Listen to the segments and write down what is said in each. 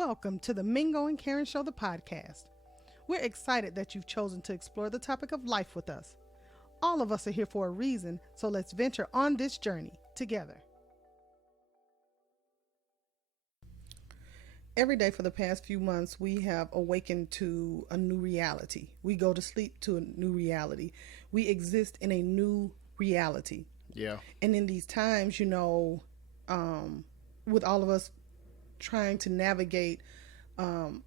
Welcome to the Mingo and Karen Show, the podcast. We're excited that you've chosen to explore the topic of life with us. All of us are here for a reason, so let's venture on this journey together. Every day for the past few months, we have awakened to a new reality. We go to sleep to a new reality. We exist in a new reality. Yeah. And in these times, with all of us trying to navigate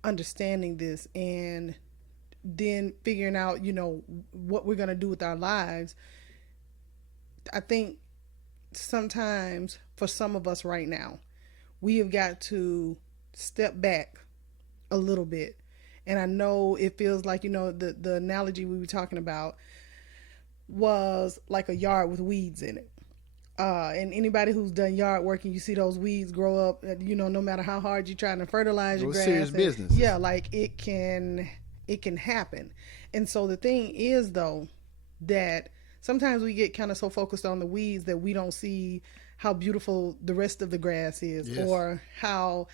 understanding this and then figuring out, what we're going to do with our lives, I think sometimes for some of us right now, we have got to step back a little bit. And I know it feels like, the analogy we were talking about was like a yard with weeds in it. And anybody who's done yard work and you see those weeds grow up, no matter how hard you're trying to fertilize your grass. Serious business. Yeah, like it can happen. And so the thing is, though, that sometimes we get kind of so focused on the weeds that we don't see how beautiful the rest of the grass is. Yes. Or how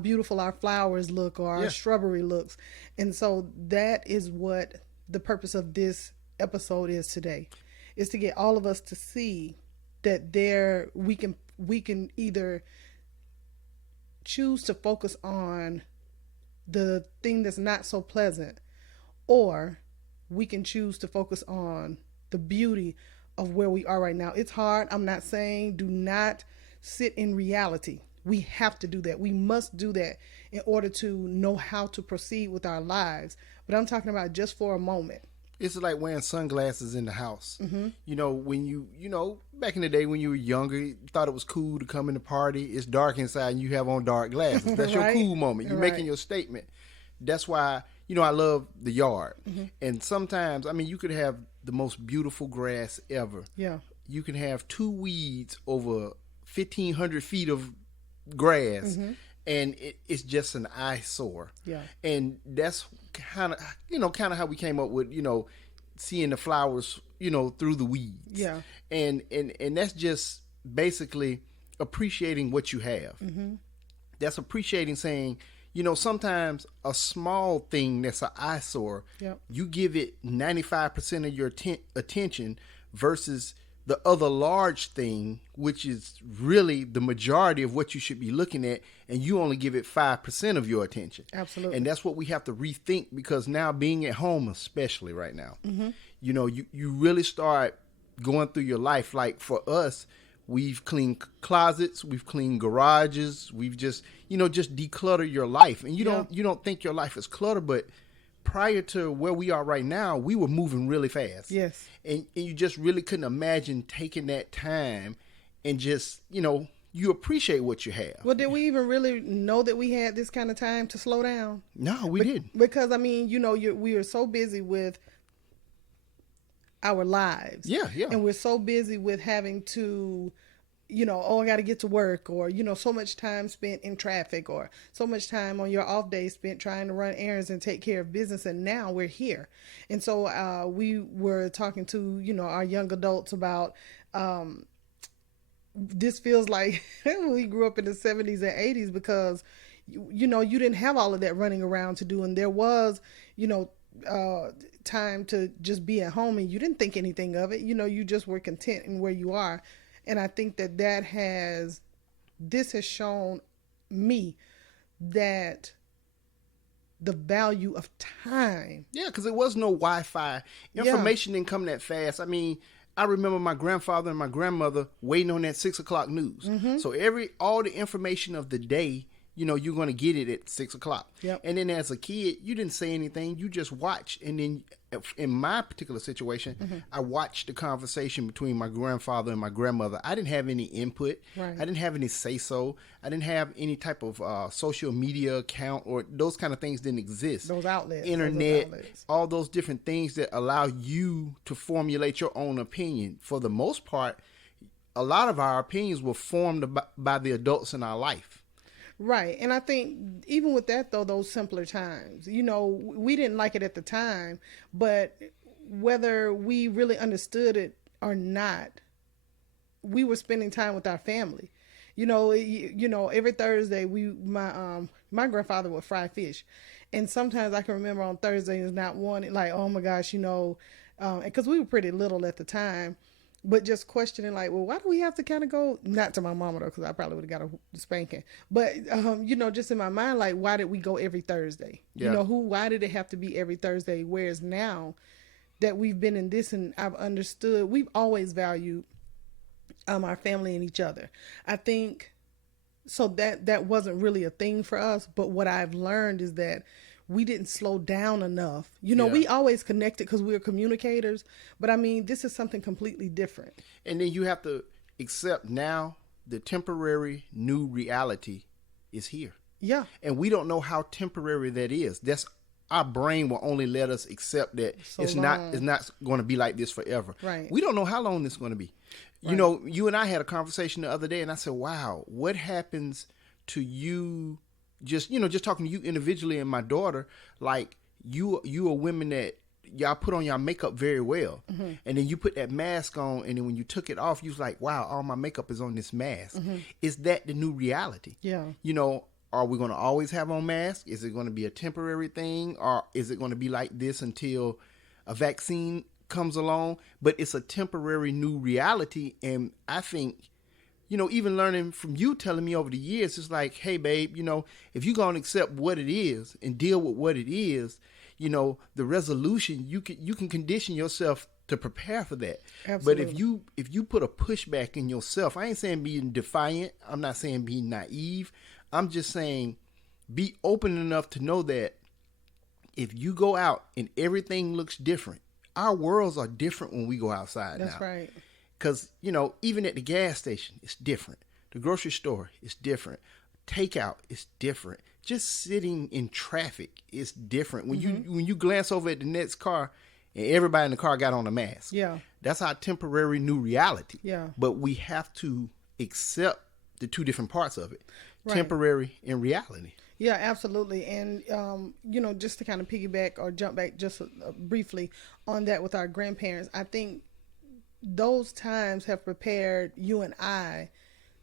beautiful our flowers look or our shrubbery looks. And so that is what the purpose of this episode is today. Is to get all of us to see that we can either choose to focus on the thing that's not so pleasant, or we can choose to focus on the beauty of where we are right now. It's hard. I'm not saying do not sit in reality. We have to do that. We must do that in order to know how to proceed with our lives. But I'm talking about just for a moment. It's like wearing sunglasses in the house. Mm-hmm. When back in the day when you were younger, you thought it was cool to come in the party. It's dark inside and you have on dark glasses. That's Right? Your cool moment. You're making your statement. That's why, I love the yard. Mm-hmm. And sometimes, you could have the most beautiful grass ever. Yeah. You can have 2 weeds over 1,500 feet of grass. Mm-hmm. And it's just an eyesore. Yeah. And that's kind of how we came up with, seeing the flowers, through the weeds. Yeah. And that's just basically appreciating what you have. Mm-hmm. That's appreciating saying, sometimes a small thing that's an eyesore, you give it 95% of your attention versus the other large thing, which is really the majority of what you should be looking at, and you only give it 5% of your attention. Absolutely. And that's what we have to rethink, because now being at home, especially right now, mm-hmm. You really start going through your life. Like for us, we've cleaned closets, we've cleaned garages, we've just declutter your life. And you don't think your life is cluttered, but prior to where we are right now, we were moving really fast. Yes. And you just really couldn't imagine taking that time and just, you appreciate what you have. Well, did we even really know that we had this kind of time to slow down? No, we didn't. Because, we are so busy with our lives. Yeah. And we're so busy with having to, I got to get to work, or, so much time spent in traffic, or so much time on your off day spent trying to run errands and take care of business. And now we're here. And so we were talking to, our young adults about this feels like we grew up in the 70s and 80s, because, you didn't have all of that running around to do. And there was, time to just be at home, and you didn't think anything of it. You just were content in where you are. And I think this has shown me that the value of time. Yeah, because there was no Wi-Fi. Information didn't come that fast. I remember my grandfather and my grandmother waiting on that 6 o'clock news. Mm-hmm. So all the information of the day, you're going to get it at 6 o'clock. Yep. And then as a kid, you didn't say anything. You just watched. And then in my particular situation, mm-hmm. I watched the conversation between my grandfather and my grandmother. I didn't have any input. Right. I didn't have any say-so. I didn't have any type of social media account, or those kind of things didn't exist. Those outlets. Internet, all those different things that allow you to formulate your own opinion. For the most part, a lot of our opinions were formed by the adults in our life. Right. And I think even with that, though, those simpler times, we didn't like it at the time, but whether we really understood it or not, we were spending time with our family. Every Thursday my grandfather would fry fish, and sometimes I can remember on Thursdays not wanting, like, oh my gosh, because we were pretty little at the time, but just questioning, like, well, why do we have to kind of go, not to my mama though, because I probably would have got a spanking, but just in my mind, like, why did we go every Thursday? Yeah. Why did it have to be every Thursday? Whereas now that we've been in this and I've understood, we've always valued our family and each other. I think so that wasn't really a thing for us, but what I've learned is that we didn't slow down enough. We always connected because we were communicators, but I mean, this is something completely different. And then you have to accept now the temporary new reality is here. Yeah. And we don't know how temporary that is. That's our brain will only let us accept that it's not going to be like this forever. Right. We don't know how long this is going to be. Right. You and I had a conversation the other day, and I said, wow, what happens to you just talking to you individually and my daughter, like you are women that y'all put on y'all makeup very well. Mm-hmm. And then you put that mask on, and then when you took it off, you was like, wow, all my makeup is on this mask. Mm-hmm. Is that the new reality? Yeah. Are we going to always have on masks? Is it going to be a temporary thing? Or is it going to be like this until a vaccine comes along? But it's a temporary new reality. And I think, even learning from you telling me over the years, it's like, hey, babe, if you're going to accept what it is and deal with what it is, the resolution, you can condition yourself to prepare for that. Absolutely. But if you put a pushback in yourself, I ain't saying being defiant. I'm not saying being naive. I'm just saying be open enough to know that if you go out and everything looks different, our worlds are different when we go outside now. That's right. Because, even at the gas station, it's different. The grocery store is different. Takeout is different. Just sitting in traffic is different. When you glance over at the next car and everybody in the car got on a mask. Yeah. That's our temporary new reality. Yeah. But we have to accept the two different parts of it. Right. Temporary and reality. Yeah, absolutely. And, just to kind of piggyback or jump back just briefly on that with our grandparents, I think those times have prepared you and I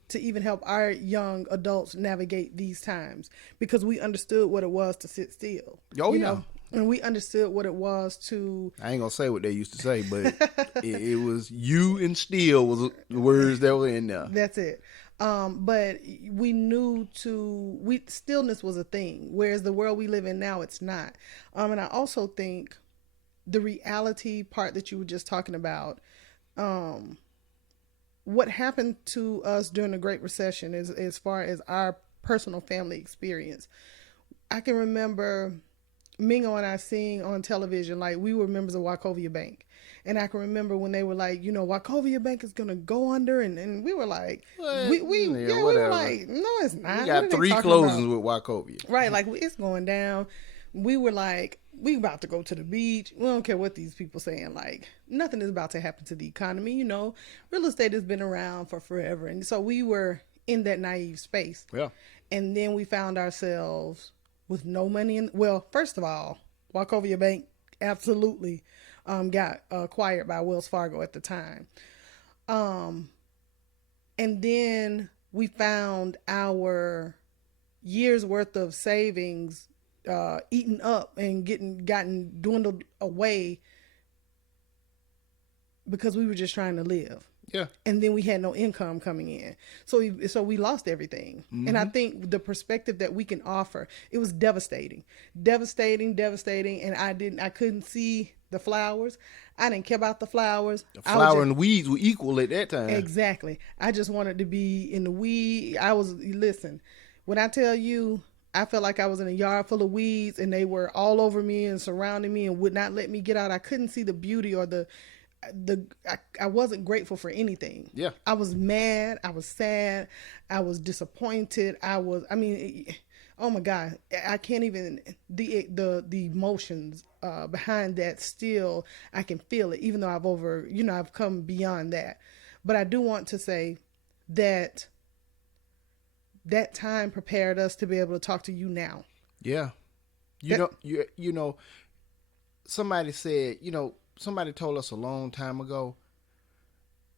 to even help our young adults navigate these times, because we understood what it was to sit still. Oh, yeah. And we understood what it was to... I ain't going to say what they used to say, but it was you and still was the words that were in there. That's it. But we knew stillness was a thing, whereas the world we live in now, it's not. And I also think the reality part that you were just talking about, what happened to us during the Great Recession is, as far as our personal family experience. I can remember Mingo and I seeing on television, like, we were members of Wachovia Bank. And I can remember when they were like, Wachovia Bank is going to go under. And we were like, we were like, no, it's not. We got 3 closings with Wachovia. Right. Like, it's going down. We were like, we about to go to the beach. We don't care what these people saying. Like, nothing is about to happen to the economy. Real estate has been around for forever. And so we were in that naive space. Yeah. And then we found ourselves with no money. Well, first of all, Wachovia Bank absolutely got acquired by Wells Fargo at the time. And then we found our year's worth of savings eaten up and gotten dwindled away because we were just trying to live. Yeah. And then we had no income coming in. So we lost everything. Mm-hmm. And I think the perspective that we can offer, it was devastating. And I couldn't see the flowers. I didn't care about the flowers. The flower and the weeds were equal at that time. Exactly. I just wanted to be in the weed. Listen, when I tell you, I felt like I was in a yard full of weeds and they were all over me and surrounding me and would not let me get out. I couldn't see the beauty or I wasn't grateful for anything. Yeah. I was mad. I was sad. I was disappointed. Oh my God, I can't even, the emotions behind that still, I can feel it, even though I've come beyond that. But I do want to say that time prepared us to be able to talk to you now. Yeah. Somebody said, somebody told us a long time ago,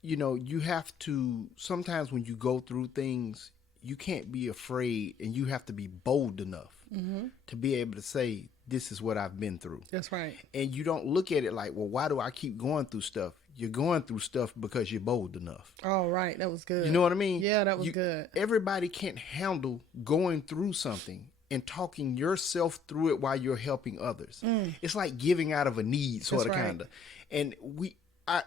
you know, you have to, sometimes when you go through things, you can't be afraid, and you have to be bold enough to be able to say, this is what I've been through. That's right. And you don't look at it like, well, why do I keep going through stuff? You're going through stuff because you're bold enough. Oh, right. That was good. You know what I mean? Yeah, that was good. Everybody can't handle going through something and talking yourself through it while you're helping others. It's like giving out of a need, sort of, kind of. And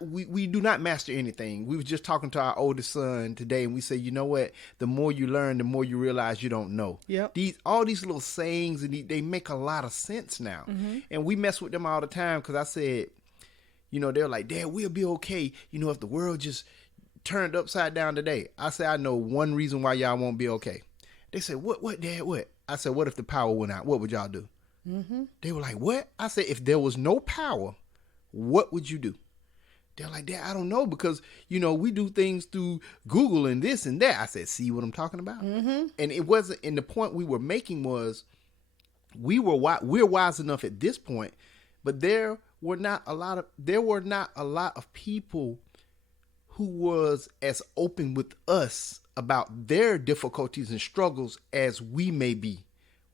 we do not master anything. We were just talking to our oldest son today, and we say, you know what? The more you learn, the more you realize you don't know. Yep. All these little sayings, and they make a lot of sense now. And we mess with them all the time, because I said, you know, they're like, Dad, we'll be okay, you know, if the world just turned upside down today. I say, I know one reason why y'all won't be okay. They said, what, Dad, what? I said, what if the power went out? What would y'all do? They were like, what? I said, if there was no power, what would you do? They're like, Dad, I don't know, because, you know, we do things through Google and this and that. I said, see what I'm talking about? And it wasn't, and the point we were making was, we're wise enough at this point, but there were not a lot of people who was as open with us about their difficulties and struggles as we may be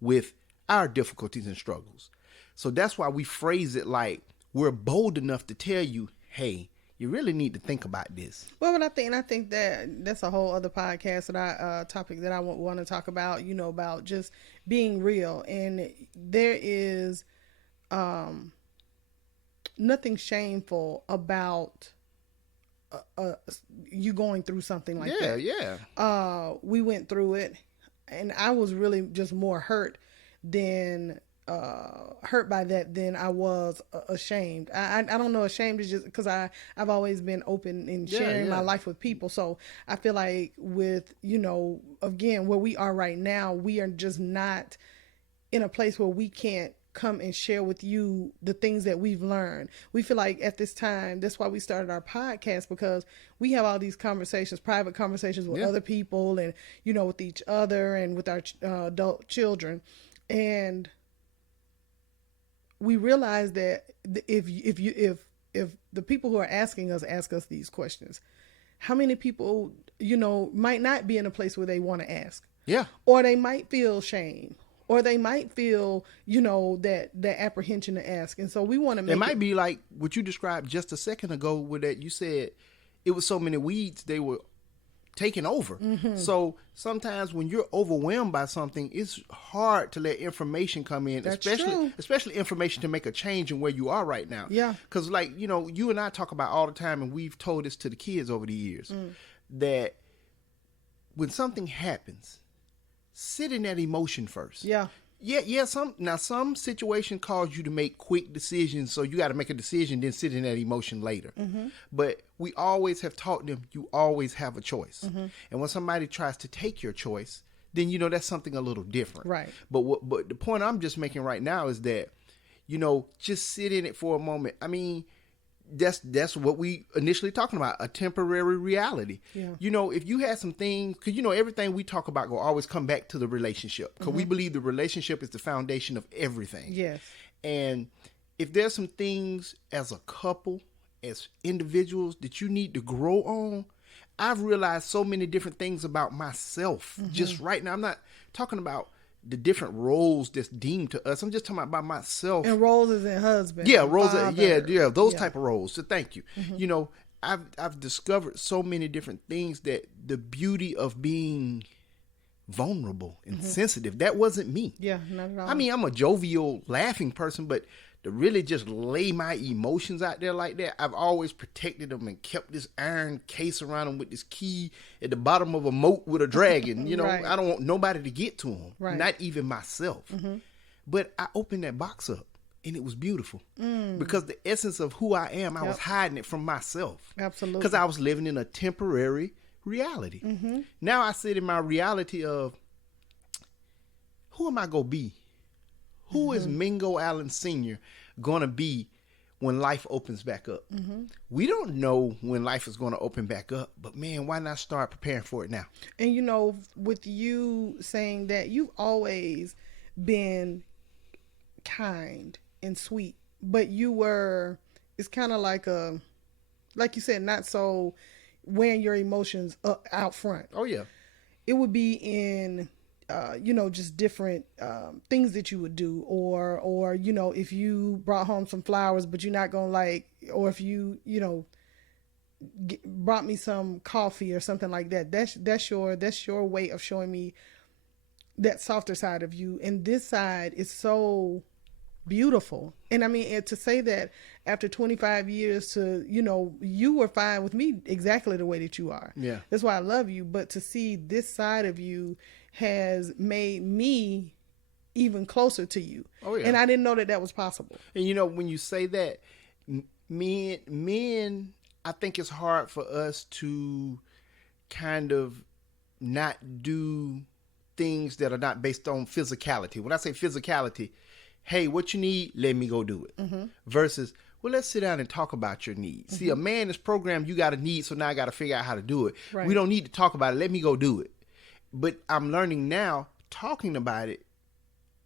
with our difficulties and struggles. So that's why we phrase it like, we're bold enough to tell you, hey, you really need to think about this. Well, but I think that's a whole other podcast topic that I want to talk about, you know, about just being real. And there is nothing shameful about you going through something like that. Yeah. We went through it, and I was really just more hurt by that than I was ashamed. I don't know, ashamed is just because I've always been open in sharing my life with people. So I feel like with, you know, again, where we are right now, we are just not in a place where we can't come and share with you the things that we've learned. We feel like at this time, that's why we started our podcast, because we have all these conversations, private conversations with other people, and, you know, with each other and with our adult children. And we realize that if the people who are asking us ask us these questions, how many people, you know, might not be in a place where they want to ask? Yeah. Or they might feel shame, or they might feel, you know, that apprehension to ask. And so we want to make it might be like what you described just a second ago, with that you said it was so many weeds, they were taking over. So sometimes when you're overwhelmed by something, it's hard to let information come in, especially information to make a change in where you are right now. Yeah. Because, like, you know, you and I talk about all the time, and we've told this to the kids over the years, that when something happens, sit in that emotion first. Yeah. Yeah. Some situation cause you to make quick decisions, so you got to make a decision, then sit in that emotion later. But we always have taught them, you always have a choice. And when somebody tries to take your choice, then, you know, that's something a little different. Right. But the point I'm just making right now is that, you know, just sit in it for a moment. I mean, that's what we initially talking about, a temporary reality. Yeah. You know, if you had some things, because, you know, everything we talk about will always come back to the relationship, because we believe the relationship is the foundation of everything. Yes. And if there's some things as a couple, as individuals, that you need to grow on, I've realized so many different things about myself just right now. I'm not talking about the different roles that's deemed to us. I'm just talking about myself. And roles as in husband. Yeah, roles. Father. Those type of roles. So thank you. You know, I've discovered so many different things, that the beauty of being vulnerable and sensitive, that wasn't me. Yeah, not at all. I mean, I'm a jovial, laughing person, but to really just lay my emotions out there like that, I've always protected them and kept this iron case around them with this key at the bottom of a moat with a dragon. You know, Right. I don't want nobody to get to them, Right. not even myself. But I opened that box up, and it was beautiful, because the essence of who I am, I was hiding it from myself. Absolutely. Because I was living in a temporary reality. Now I sit in my reality of, who am I going to be? Who is Mingo Allen Sr. going to be when life opens back up? We don't know when life is going to open back up, but man, why not start preparing for it now? And, you know, with you saying that, you've always been kind and sweet, but it's kind of like you said, not so, wearing your emotions out front. Oh yeah. It would be in just different things that you would do, or if you brought home some flowers, but you're not gonna or if you brought me some coffee or something like that. That's your way of showing me that softer side of you. And this side is so beautiful. And I mean, to say that after 25 years you were fine with me exactly the way that you are. Yeah. That's why I love you. But to see this side of you has made me even closer to you. Oh yeah. And I didn't know that was possible. And when you say that, men, I think it's hard for us to kind of not do things that are not based on physicality. When I say physicality, hey, what you need, let me go do it. Mm-hmm. Versus, well, let's sit down and talk about your needs. Mm-hmm. See, a man is programmed, you got a need, so now I got to figure out how to do it. Right. We don't need to talk about it. Let me go do it. But I'm learning now, talking about it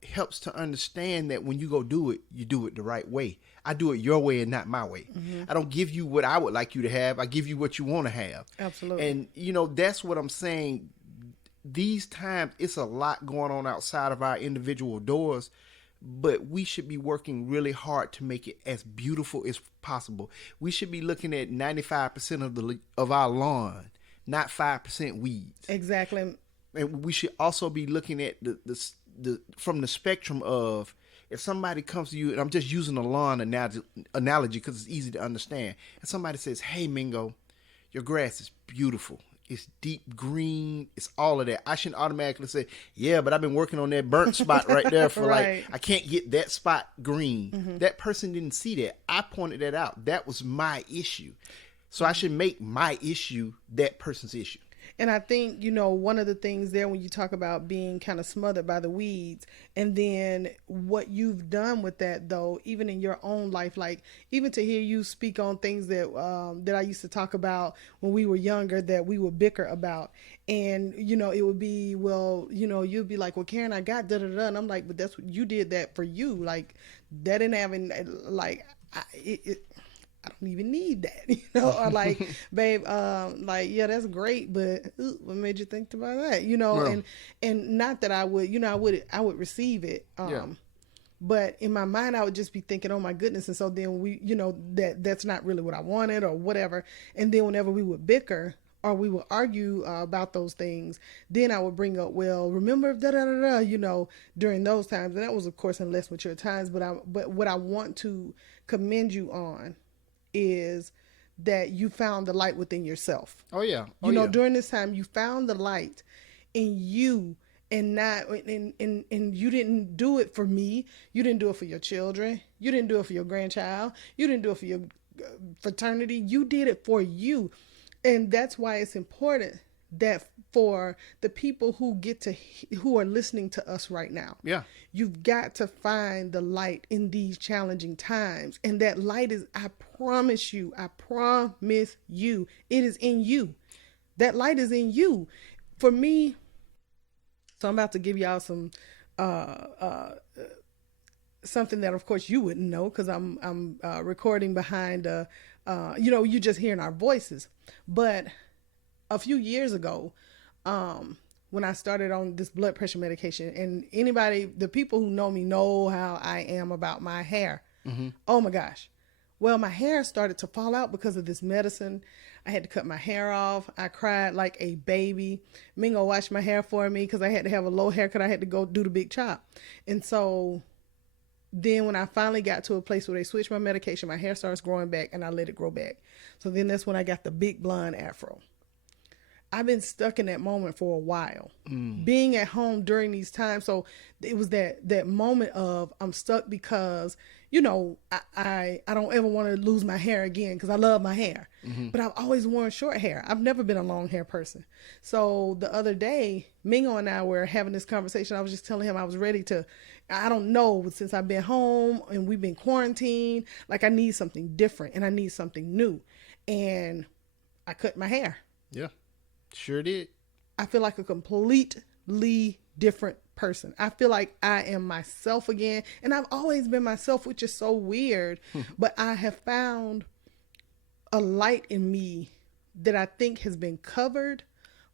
helps to understand that when you go do it, you do it the right way. I do it your way and not my way. Mm-hmm. I don't give you what I would like you to have. I give you what you want to have. Absolutely. And, that's what I'm saying. These times, it's a lot going on outside of our individual doors, but we should be working really hard to make it as beautiful as possible. We should be looking at 95% of our lawn, not 5% weeds. Exactly. And we should also be looking at the from the spectrum of, if somebody comes to you, and I'm just using a lawn analogy because it's easy to understand, and somebody says, hey, Mingo, your grass is beautiful. It's deep green. It's all of that. I shouldn't automatically say, yeah, but I've been working on that burnt spot right there for right. I can't get that spot green. Mm-hmm. That person didn't see that. I pointed that out. That was my issue. So I should make my issue that person's issue. And I think, one of the things there when you talk about being kind of smothered by the weeds, and then what you've done with that, though, even in your own life, like even to hear you speak on things that I used to talk about when we were younger that we would bicker about. And, it would be, well, you'd be like, well, Karen, I got da-da-da. And I'm like, but that's what you did that for you. Like, that didn't have, like, I don't even need that, or like, babe, yeah, that's great, but what made you think about that, Yeah. and not that I would, I would receive it. Yeah. But in my mind, I would just be thinking, oh my goodness. And so then that's not really what I wanted or whatever. And then whenever we would bicker or we would argue about those things, then I would bring up, well, remember during those times. And that was, of course, in less mature times. But what I want to commend you on is that you found the light within yourself. Oh yeah. During this time you found the light in you, and not and you didn't do it for me. You didn't do it for your children. You didn't do it for your grandchild. You didn't do it for your fraternity. You did it for you. And that's why it's important that for the people who are listening to us right now, you've got to find the light in these challenging times. And that light is, I promise you, it is in you. That light is in you. For me, so I'm about to give y'all some something that of course you wouldn't know, because I'm recording behind you're just hearing our voices. But a few years ago, when I started on this blood pressure medication, and the people who know me know how I am about my hair. Mm-hmm. Oh my gosh. Well, my hair started to fall out because of this medicine. I had to cut my hair off. I cried like a baby. Mingo washed my hair for me because I had to have a low haircut. I had to go do the big chop. And so then when I finally got to a place where they switched my medication, my hair starts growing back, and I let it grow back. So then that's when I got the big blonde afro. I've been stuck in that moment for a while, being at home during these times. So it was that moment of I'm stuck because, I don't ever want to lose my hair again because I love my hair. Mm-hmm. But I've always worn short hair. I've never been a long hair person. So the other day, Mingo and I were having this conversation. I was just telling him I was ready to, I don't know, since I've been home and we've been quarantined, like I need something different and I need something new. And I cut my hair. Yeah. Sure did. I feel like a completely different person. I feel like I am myself again. And I've always been myself, which is so weird. But I have found a light in me that I think has been covered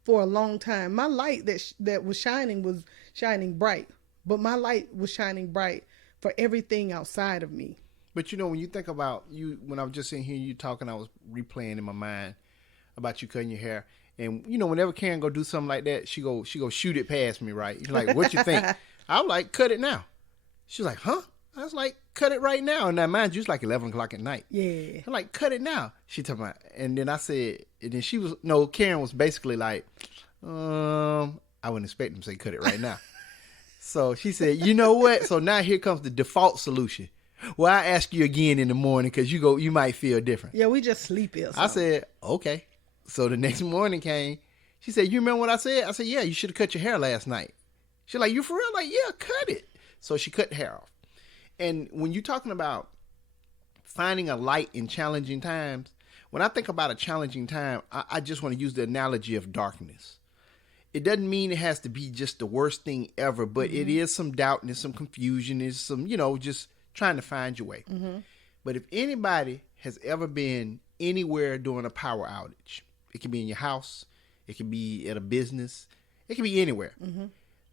for a long time. My light that was shining bright, but my light was shining bright for everything outside of me. But when you think about you, when I was just sitting here, you talking, I was replaying in my mind about you cutting your hair. And whenever Karen go do something like that, she go shoot it past me, right? You're like, what you think? I'm like, cut it now. She's like, huh? I was like, cut it right now. And now, mind you, it's like 11 o'clock at night. Yeah. I'm like, cut it now. She talking about, and then I said, and then Karen was basically like, I wouldn't expect him to say cut it right now. So she said, you know what? So now here comes the default solution. Well, I ask you again in the morning because you might feel different. Yeah, we just sleepy or something. I said, okay. So the next morning came. She said, you remember what I said? I said, yeah, you should have cut your hair last night. She's like, you for real? Like, yeah, cut it. So she cut the hair off. And when you're talking about finding a light in challenging times, when I think about a challenging time, I just want to use the analogy of darkness. It doesn't mean it has to be just the worst thing ever, but it is some doubt and there's some confusion. There's some, just trying to find your way. But if anybody has ever been anywhere during a power outage, it can be in your house, it can be at a business, it can be anywhere.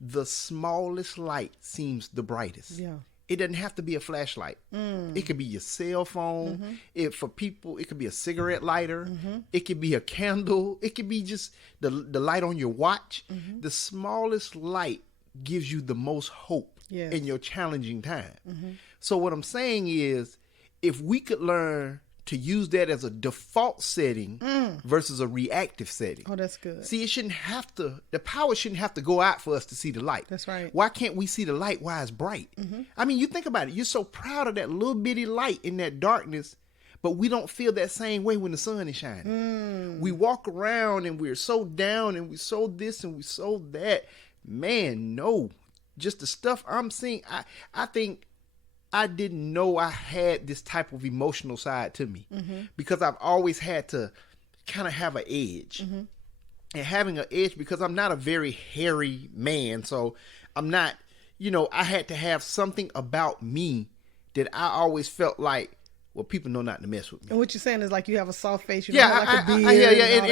The smallest light seems the brightest. Yeah. It doesn't have to be a flashlight. It could be your cell phone. For people, it could be a cigarette lighter. It could be a candle. It could be just the light on your watch. The smallest light gives you the most hope in your challenging time. So what I'm saying is, if we could learn to use that as a default setting versus a reactive setting. Oh, that's good. See, the power shouldn't have to go out for us to see the light. That's right. Why can't we see the light while it's bright? I mean, you think about it. You're so proud of that little bitty light in that darkness, but we don't feel that same way when the sun is shining. We walk around and we're so down and we're so this and we're so that. Man, no. Just the stuff I'm seeing, I think I didn't know I had this type of emotional side to me because I've always had to kind of have an edge. And having an edge because I'm not a very hairy man. So I'm not, I had to have something about me that I always felt like, well, people know not to mess with me. And what you're saying is like you have a soft face. You Yeah, don't have like a beard.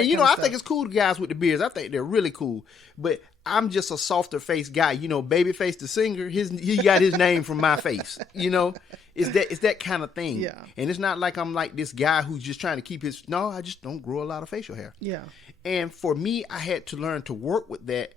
And I think it's cool, the guys with the beards. I think they're really cool. But I'm just a softer face guy. Babyface the singer, he got his name from my face. It's that kind of thing. Yeah. And it's not like I'm like this guy who's just trying to keep no, I just don't grow a lot of facial hair. Yeah. And for me, I had to learn to work with that.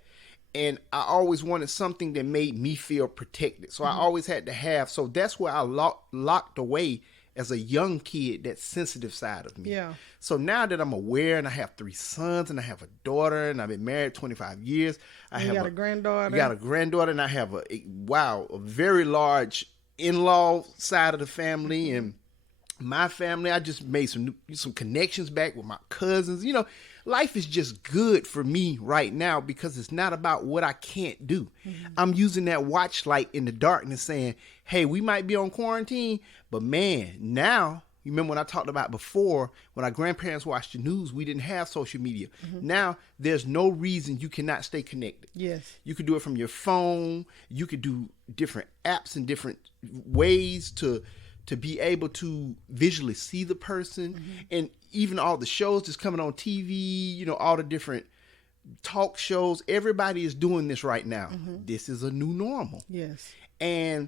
And I always wanted something that made me feel protected. So I always had to have. So that's where I locked away as a young kid, that sensitive side of me. Yeah. So now that I'm aware and I have 3 sons and I have a daughter and I've been married 25 years. I got a granddaughter. I got a granddaughter and I have a very large in-law side of the family and my family. I just made some connections back with my cousins. Life is just good for me right now because it's not about what I can't do. I'm using that watch light in the darkness saying, hey, we might be on quarantine, but man, now, you remember when I talked about before, when our grandparents watched the news, we didn't have social media. Now, there's no reason you cannot stay connected. Yes. You could do it from your phone. You could do different apps and different ways to be able to visually see the person. And even all the shows that's coming on TV, all the different talk shows, everybody is doing this right now. This is a new normal. Yes. And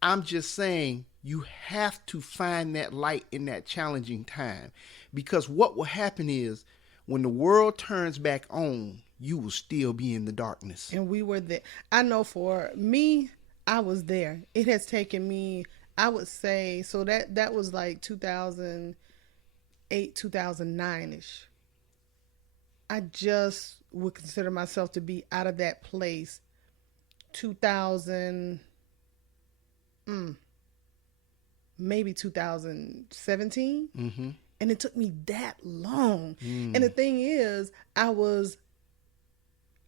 I'm just saying, you have to find that light in that challenging time, because what will happen is when the world turns back on, you will still be in the darkness. And we were there. I know for me, I was there. It has taken me, I would say, so that was like 2008, 2009-ish. I just would consider myself to be out of that place 2000, maybe 2017. And it took me that long. And the thing is, I was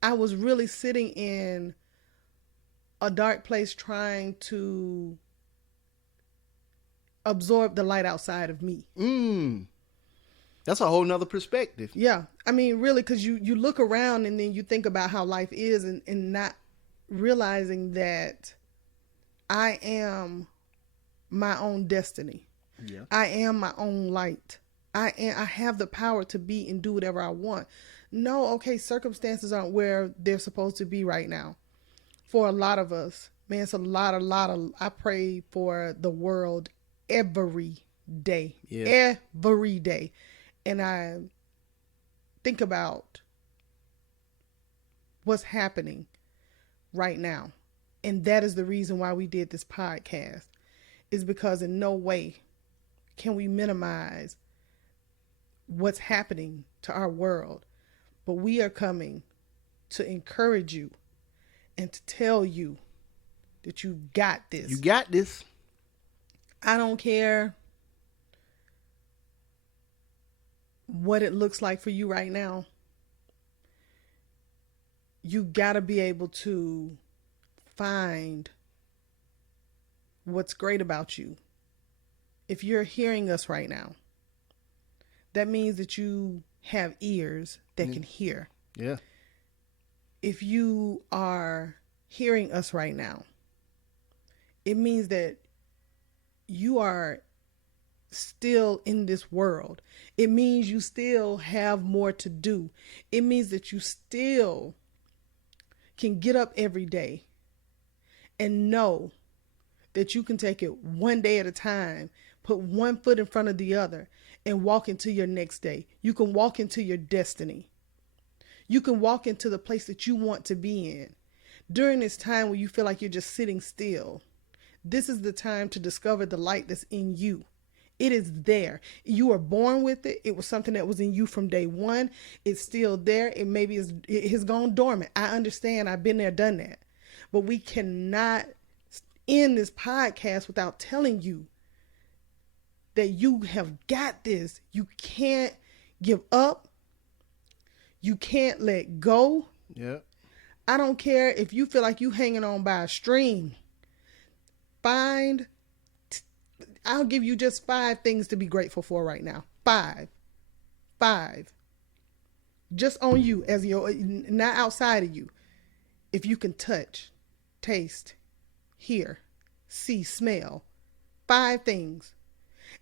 really sitting in a dark place trying to absorb the light outside of me. That's a whole nother perspective. Yeah. I mean, really, because you look around and then you think about how life is and not realizing that I am my own destiny. Yeah. I am my own light. I have the power to be and do whatever I want. No, okay, circumstances aren't where they're supposed to be right now. For a lot of us, man, it's a lot of, I pray for the world every day. Yeah. Every day. And I think about what's happening right now. And that is the reason why we did this podcast, is because in no way can we minimize what's happening to our world. But we are coming to encourage you and to tell you that you got this. You got this. I don't care what it looks like for you right now. You got to be able to find what's great about you. If you're hearing us right now, that means that you have ears that can hear. Yeah. If you are hearing us right now, it means that you are still in this world. It means you still have more to do. It means that you still can get up every day and know that you can take it one day at a time, put one foot in front of the other, and walk into your next day. You can walk into your destiny. You can walk into the place that you want to be in. During this time where you feel like you're just sitting still, this is the time to discover the light that's in you. It is there. You were born with it. It was something that was in you from day one. It's still there. It has gone dormant. I understand. I've been there, done that. But we cannot end this podcast without telling you that you have got this. You can't give up. You can't let go. Yeah. I don't care if you feel like you hanging on by a string. I'll give you just 5 things to be grateful for right now. 5. Just on you, as your, not outside of you. If you can touch, taste, hear, see, smell. 5 things.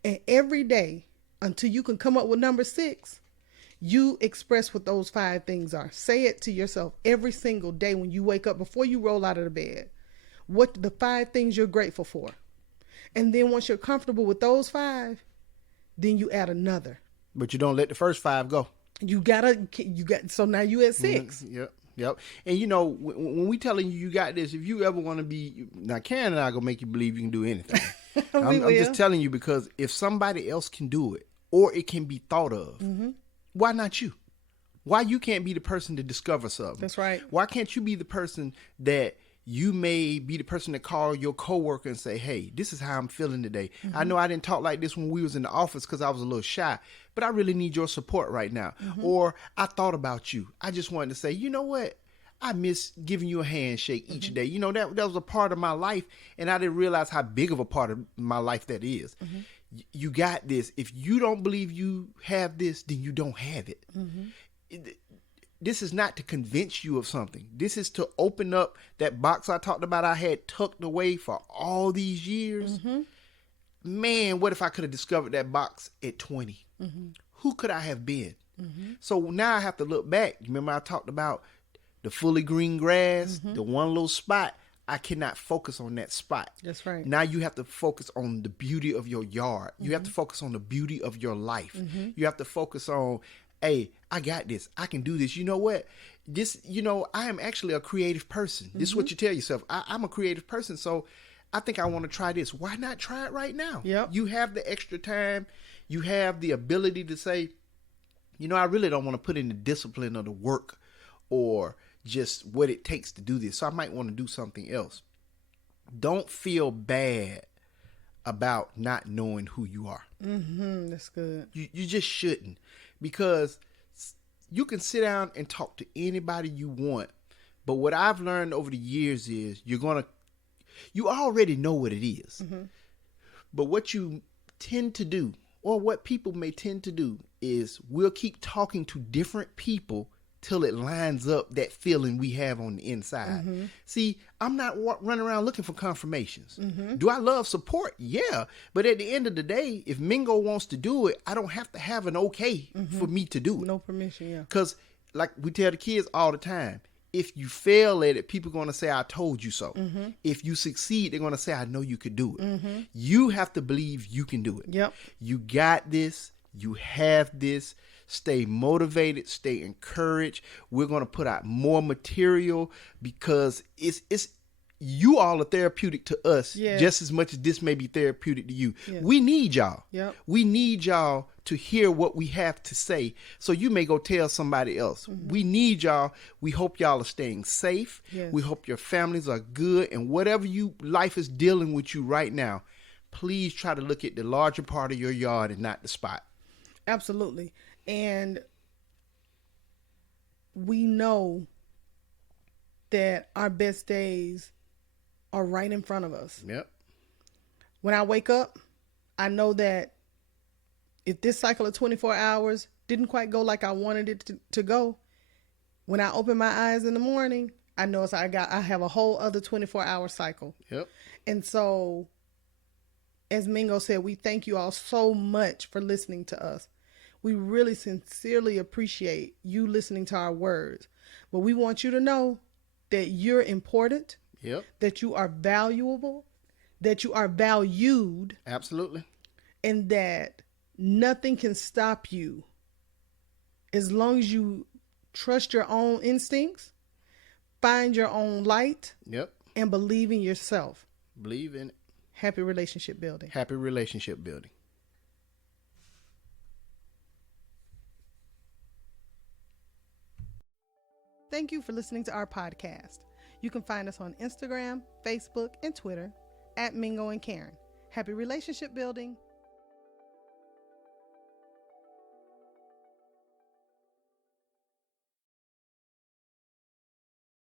And every day, until you can come up with number 6, you express what those 5 things are. Say it to yourself every single day when you wake up, before you roll out of the bed. What the 5 things you're grateful for. And then once you're comfortable with those 5, then you add another. But you don't let the first 5 go. So now you at 6. Yep. And you know, when we telling you got this, if you ever want to be, now Karen and I gonna make you believe you can do anything. I'm just telling you, because if somebody else can do it, or it can be thought of, why not you? Why you can't be the person to discover something? That's right. Why can't you be the person that you may be the person to call your coworker and say, hey, this is how I'm feeling today. I know I didn't talk like this when we was in the office because I was a little shy, but I really need your support right now. Or I thought about you. I just wanted to say, you know what? I miss giving you a handshake each day. You know, that was a part of my life, and I didn't realize how big of a part of my life that is. You got this. If you don't believe you have this, then you don't have it. This is not to convince you of something. This is to open up that box I talked about I had tucked away for all these years. Man, what if I could have discovered that box at 20? Who could I have been? So now I have to look back. Remember I talked about the fully green grass, the one little spot. I cannot focus on that spot. That's right. Now you have to focus on the beauty of your yard. You have to focus on the beauty of your life. You have to focus on, hey, I got this. I can do this. You know what? I am actually a creative person. This is what you tell yourself. I'm a creative person, so I think I want to try this. Why not try it right now? Yep. You have the extra time. You have the ability to say, I really don't want to put in the discipline of the work or just what it takes to do this. So I might want to do something else. Don't feel bad about not knowing who you are. That's good. You just shouldn't, because you can sit down and talk to anybody you want. But what I've learned over the years is you already know what it is. But what you tend to do, or what people may tend to do, is we'll keep talking to different people till it lines up that feeling we have on the inside. See, I'm not running around looking for confirmations. Do I love support? Yeah. But at the end of the day, if Mingo wants to do it, I don't have to have an okay for me to do it. No permission, yeah. Because like we tell the kids all the time, if you fail at it, people are going to say, I told you so. If you succeed, they're going to say, I know you could do it. You have to believe you can do it. Yep. You got this. You have this. Stay motivated, stay encouraged. We're going to put out more material because it's you all are therapeutic to us just as much as this may be therapeutic to you. We need y'all. Yep. We need y'all to hear what we have to say. So you may go tell somebody else. We need y'all. We hope y'all are staying safe. Yes. We hope your families are good. And whatever life is dealing with you right now, please try to look at the larger part of your yard and not the spot. Absolutely. And we know that our best days are right in front of us. Yep. When I wake up, I know that if this cycle of 24 hours didn't quite go like I wanted it to go, when I open my eyes in the morning, I know I have a whole other 24-hour cycle. Yep. And so, as Mingo said, we thank you all so much for listening to us. We really sincerely appreciate you listening to our words. But we want you to know that you're important, Yep. that you are valuable, that you are valued, Absolutely. and that nothing can stop you as long as you trust your own instincts, find your own light, Yep. and believe in yourself. Believe in it. Happy relationship building. Happy relationship building. Thank you for listening to our podcast. You can find us on Instagram, Facebook, and Twitter at Mingo and Karen. Happy relationship building.